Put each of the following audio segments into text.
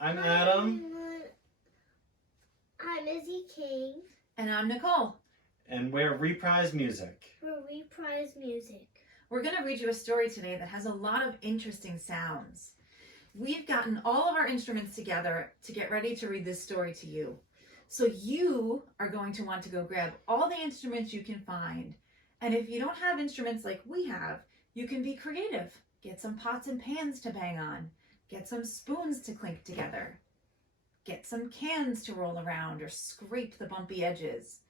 I'm Adam. I'm Izzy King. And I'm Nicole. And we're Reprise Music. We're Reprise Music. We're going to read you a story today that has a lot of interesting sounds. We've gotten all of our instruments together to get ready to read this story to you. So you are going to want to go grab all the instruments you can find. And if you don't have instruments like we have, you can be creative. Get some pots and pans to bang on. Get some spoons to clink together. Get some cans to roll around or scrape the bumpy edges.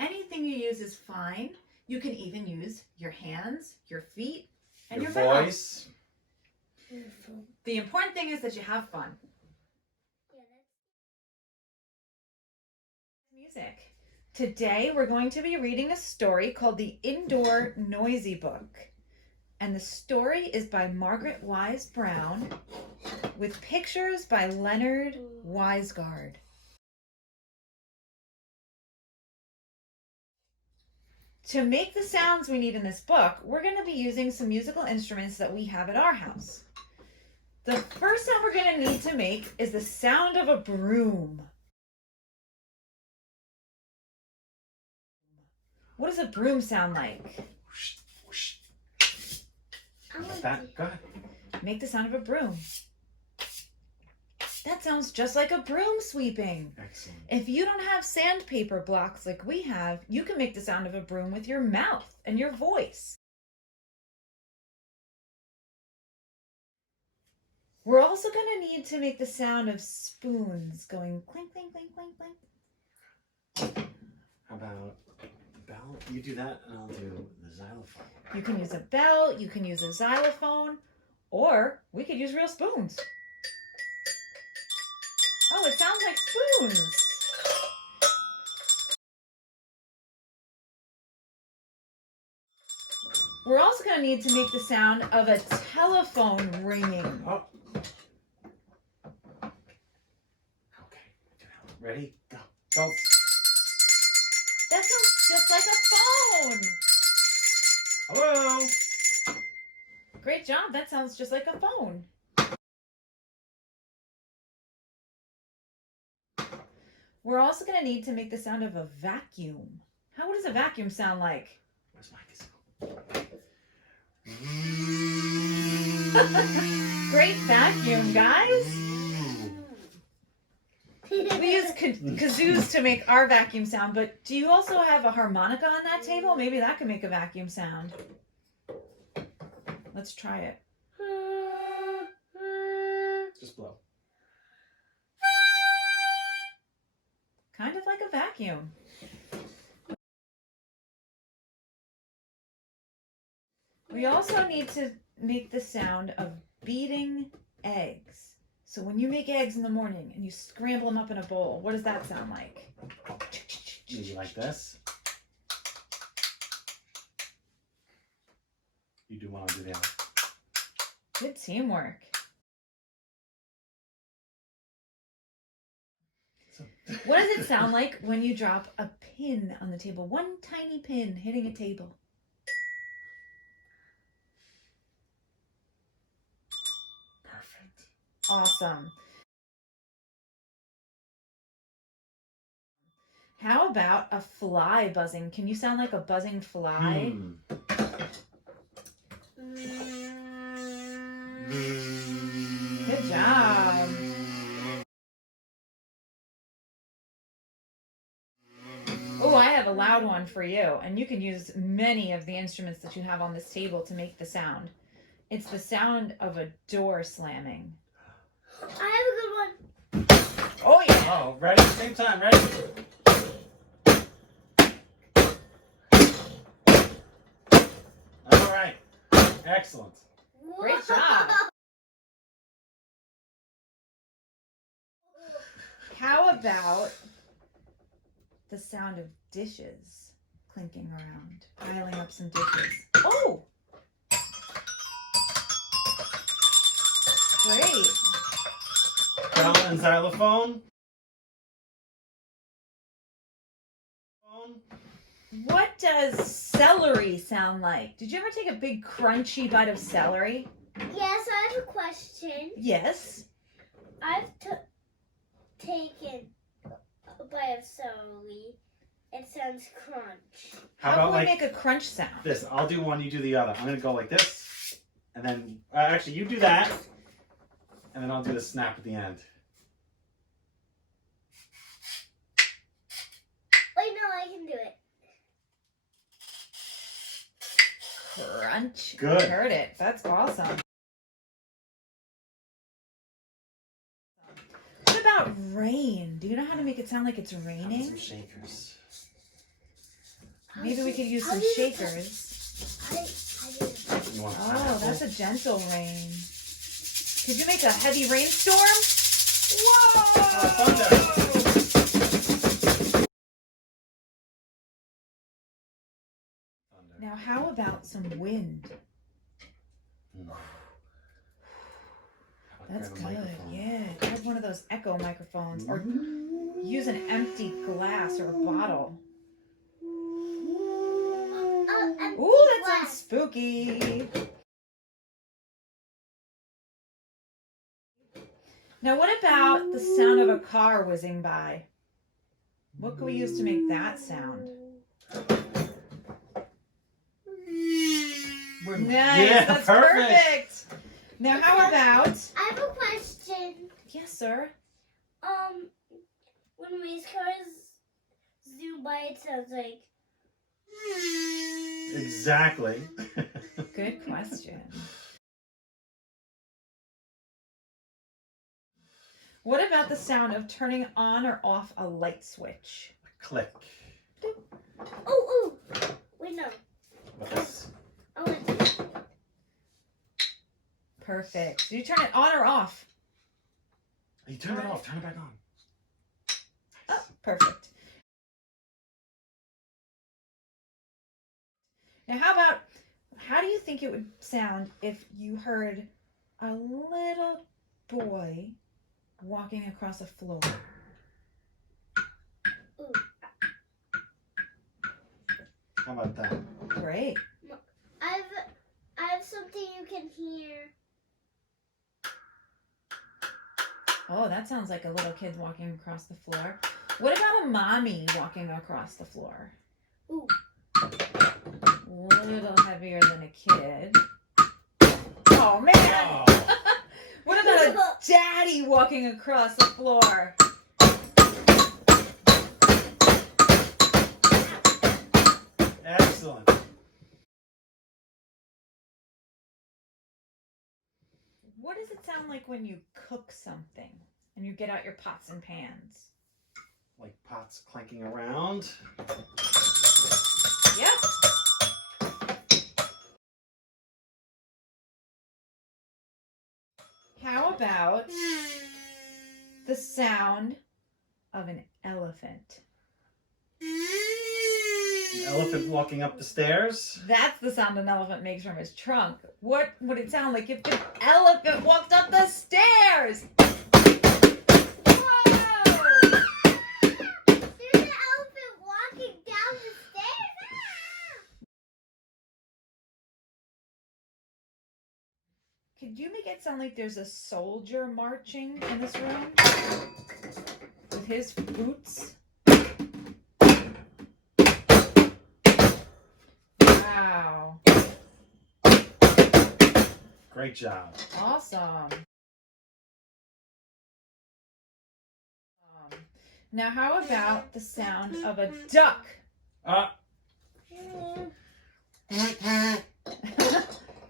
Anything you use is fine. You can even use your hands, your feet, and your voice. The important thing is that you have fun. Music. Today we're going to be reading a story called The Indoor Noisy Book. And the story is by Margaret Wise Brown with pictures by Leonard Weisgard. To make the sounds we need in this book, we're going to be using some musical instruments that we have at our house. The first sound we're going to need to make is the sound of a broom. What does a broom sound like? Whoosh, whoosh. That, go ahead. Make the sound of a broom. That sounds just like a broom sweeping. Excellent. If you don't have sandpaper blocks like we have, you can make the sound of a broom with your mouth and your voice. We're also going to need to make the sound of spoons going clink, clink, clink, clink, clink. How about bell? You do that and I'll do the xylophone. You can use a bell, you can use a xylophone, or we could use real spoons. Oh, it sounds like spoons. We're also going to need to make the sound of a telephone ringing. Oh. Okay. Ready? Go. Go. That sounds just like a phone. Hello. Great job. That sounds just like a phone. We're also going to need to make the sound of a vacuum. How does a vacuum sound like? Where's my gizmo? Great vacuum, guys. We use kazoos to make our vacuum sound, but do you also have a harmonica on that table? Maybe that can make a vacuum sound. Let's try it. Just blow. Kind of like a vacuum. We also need to make the sound of beating eggs. So when you make eggs in the morning and you scramble them up in a bowl, what does that sound like? Maybe like this. You do one, I'll do the other. Good teamwork. What does it sound like when you drop a pin on the table? One tiny pin hitting a table. Perfect. Awesome. How about a fly buzzing? Can you sound like a buzzing fly? Good job. Oh, I have a loud one for you, and you can use many of the instruments that you have on this table to make the sound. It's the sound of a door slamming. I have a good one. Oh, yeah. Oh, ready? Same time, ready? All right. Excellent. Great job. How about the sound of dishes clinking around, piling up some dishes? Oh! Great. Bell and xylophone. What does celery sound like? Did you ever take a big crunchy bite of celery? Yes, I have a question. Yes. I've taken a bite of celery. It sounds crunch. How about can we like make a crunch sound? this? I'll do one, you do the other. I'm gonna go like this, and then actually you do that, and then I'll do the snap at the end. Wait, no, I can do it. Crunch. Good. I heard it. That's awesome. What about rain? Do you know how to make it sound like it's Have raining? some shakers. Maybe we could use some shakers. I did. You want Oh, pineapple? that's a gentle rain. Could you make a heavy rainstorm? Whoa! Thunder. Now, how about some wind? That's good. Yeah, grab one of those echo microphones, or use an empty glass or a bottle. Ooh, that sounds spooky. Now, what about the sound of a car whizzing by? What can we use to make that sound? Nice, Yeah, that's perfect. perfect. Now, how about? I have a question. Yes, sir. When race cars zoom by, it sounds like. Exactly. Good question. What about the sound of turning on or off a light switch? Click. Oh, wait, no. What's this? I want to. Perfect. Do you turn it on or off? You turn it off. Turn it back on. Oh, perfect. Now, how do you think it would sound if you heard a little boy walking across a floor? Ooh. How about that? Great. I have something you can hear. Oh, that sounds like a little kid walking across the floor. What about a mommy walking across the floor? Ooh. A little heavier than a kid. Oh, man. Oh. What about a daddy walking across the floor? Excellent. What does it sound like when you cook something and you get out your pots and pans? Like pots clanking around. Yep. How about the sound of an elephant? An elephant walking up the stairs. That's the sound an elephant makes from his trunk. What would it sound like if the elephant walked up the stairs? Whoa! There's an elephant walking down the stairs. Could you make it sound like there's a soldier marching in this room? With his boots? Wow. Great job. Awesome. Now, how about the sound of a duck?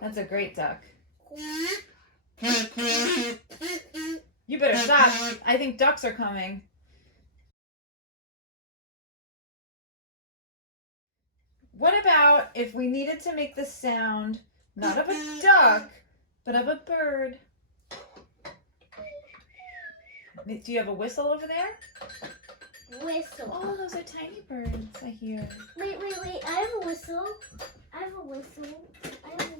That's a great duck. You better stop. I think ducks are coming. What about if we needed to make the sound not of a duck, but of a bird? Do you have a whistle over there? Whistle. Oh, those are tiny birds, I hear. Wait. I have a whistle. I have a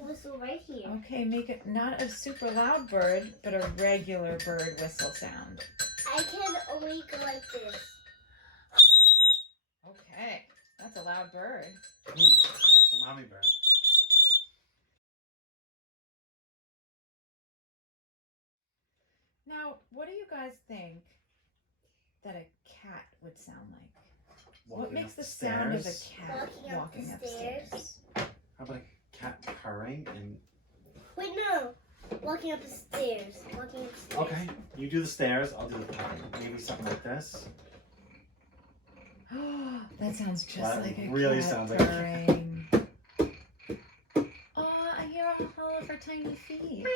whistle right here. Okay, make it not a super loud bird, but a regular bird whistle sound. I can only go like this. Okay, that's a loud bird. That's the mommy bird. Now, what do you guys think that a cat would sound like? What Walking makes up the sound of a stairs. cat Walking up the stairs. How about a cat purring and? Wait, no. Walking up the stairs. Walking up the stairs. Okay, you do the stairs. I'll do the purring. Maybe something like this. That sounds just That like a really cat sounds like a cat. purring. Oh, I hear all of her tiny feet.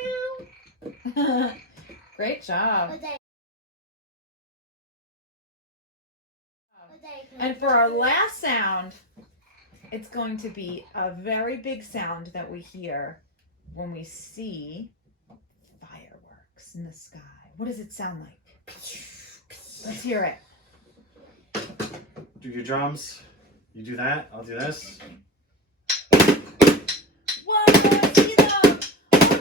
Great job. And for our last sound, it's going to be a very big sound that we hear when we see fireworks in the sky. What does it sound like? Let's hear it. Do your drums. You do that. I'll do this. Whoa, I see them! Oh,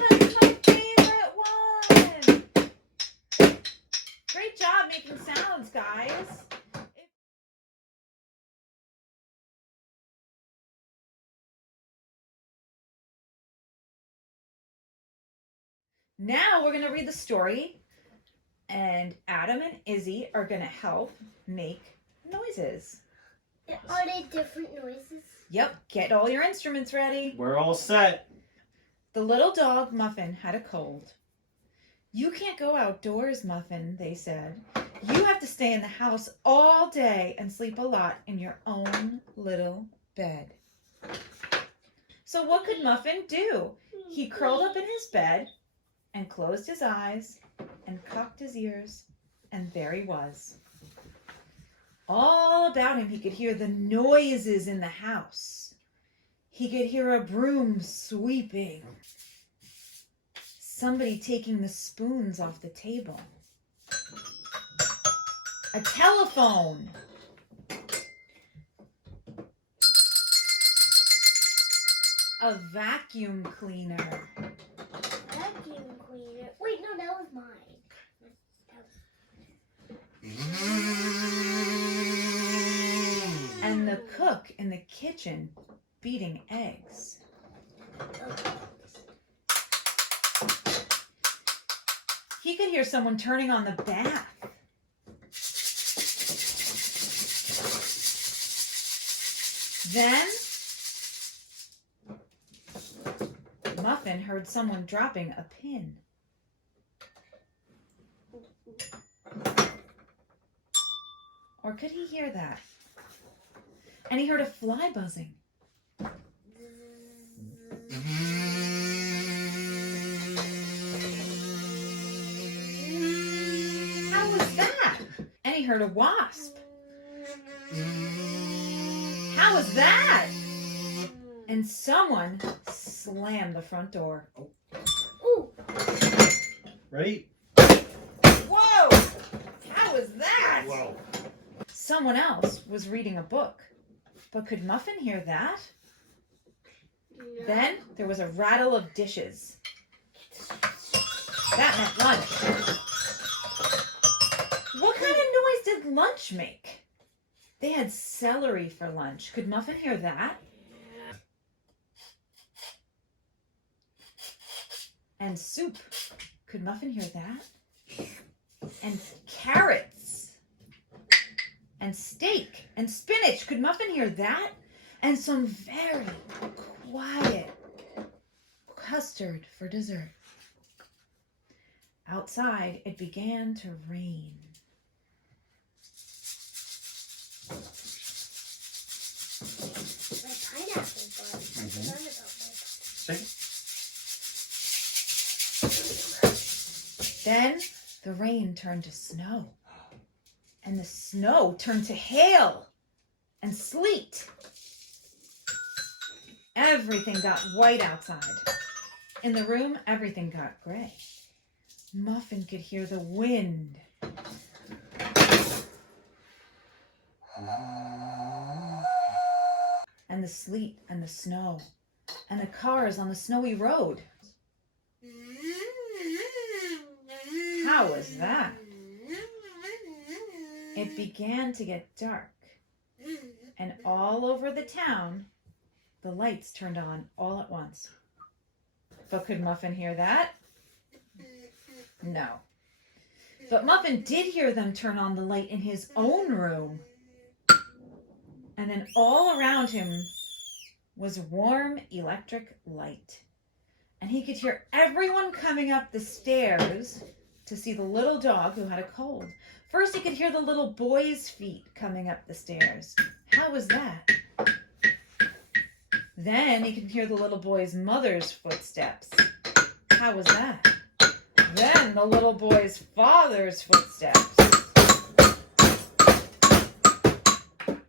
that's my favorite one! Great job making sounds, guys. Now we're going to read the story, and Adam and Izzy are going to help make noises. Are they different noises? Yep, get all your instruments ready. We're all set. The little dog, Muffin, had a cold. You can't go outdoors, Muffin, they said. You have to stay in the house all day and sleep a lot in your own little bed. So what could Muffin do? He curled up in his bed and closed his eyes and cocked his ears, and there he was. All about him he could hear the noises in the house. He could hear a broom sweeping, somebody taking the spoons off the table, a telephone, a vacuum cleaner, Vacuum cleaner. Wait, no, that was mine. and the cook in the kitchen beating eggs. He could hear someone turning on the bath. Then Muffin heard someone dropping a pin. Or could he hear that? And he heard a fly buzzing. How was that? And he heard a wasp. How was that? And someone slammed the front door. Ooh. Ready? Whoa! How was that? Whoa. Someone else was reading a book. But could Muffin hear that? No. Then there was a rattle of dishes. That meant lunch. What kind of noise did lunch make? They had celery for lunch. Could Muffin hear that? And soup. Could Muffin hear that? And carrots. And steak. And spinach. Could Muffin hear that? And some very quiet custard for dessert. Outside, it began to rain. My pineapple bun. Shake it. Then the rain turned to snow. And the snow turned to hail and sleet. Everything got white outside. In the room, everything got gray. Muffin could hear the wind. And the sleet and the snow. And the cars on the snowy road. How was that? It began to get dark. And all over the town, the lights turned on all at once. But could Muffin hear that? No. But Muffin did hear them turn on the light in his own room. And then all around him was warm electric light. And he could hear everyone coming up the stairs to see the little dog who had a cold. First, he could hear the little boy's feet coming up the stairs. How was that? Then he could hear the little boy's mother's footsteps. How was that? Then the little boy's father's footsteps.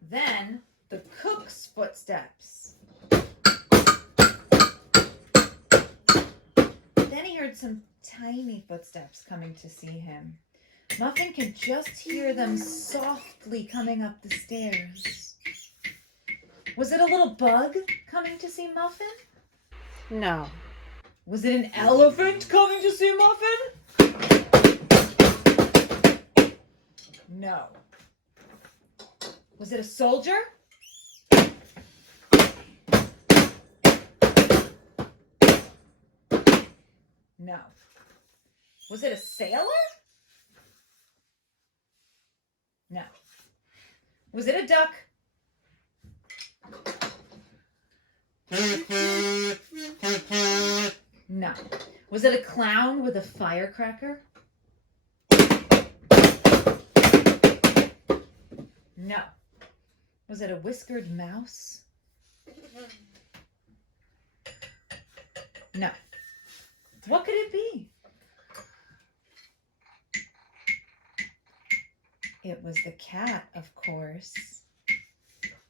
Then the cook's footsteps. Then he heard some tiny footsteps coming to see him. Muffin could just hear them softly coming up the stairs. Was it a little bug coming to see Muffin? No. Was it an elephant coming to see Muffin? No. Was it a soldier? No. Was it a sailor? No. Was it a duck? No. Was it a clown with a firecracker? No. Was it a whiskered mouse? No. What could it be? It was the cat, of course.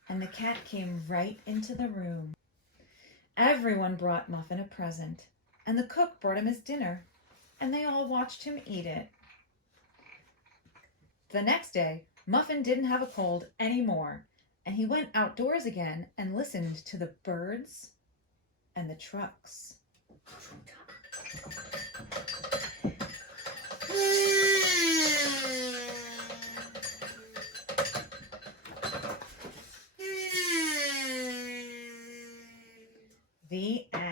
And the cat came right into the room. Everyone brought Muffin a present, and the cook brought him his dinner, and they all watched him eat it. The next day, Muffin didn't have a cold anymore, and he went outdoors again and listened to the birds and the trucks. The end.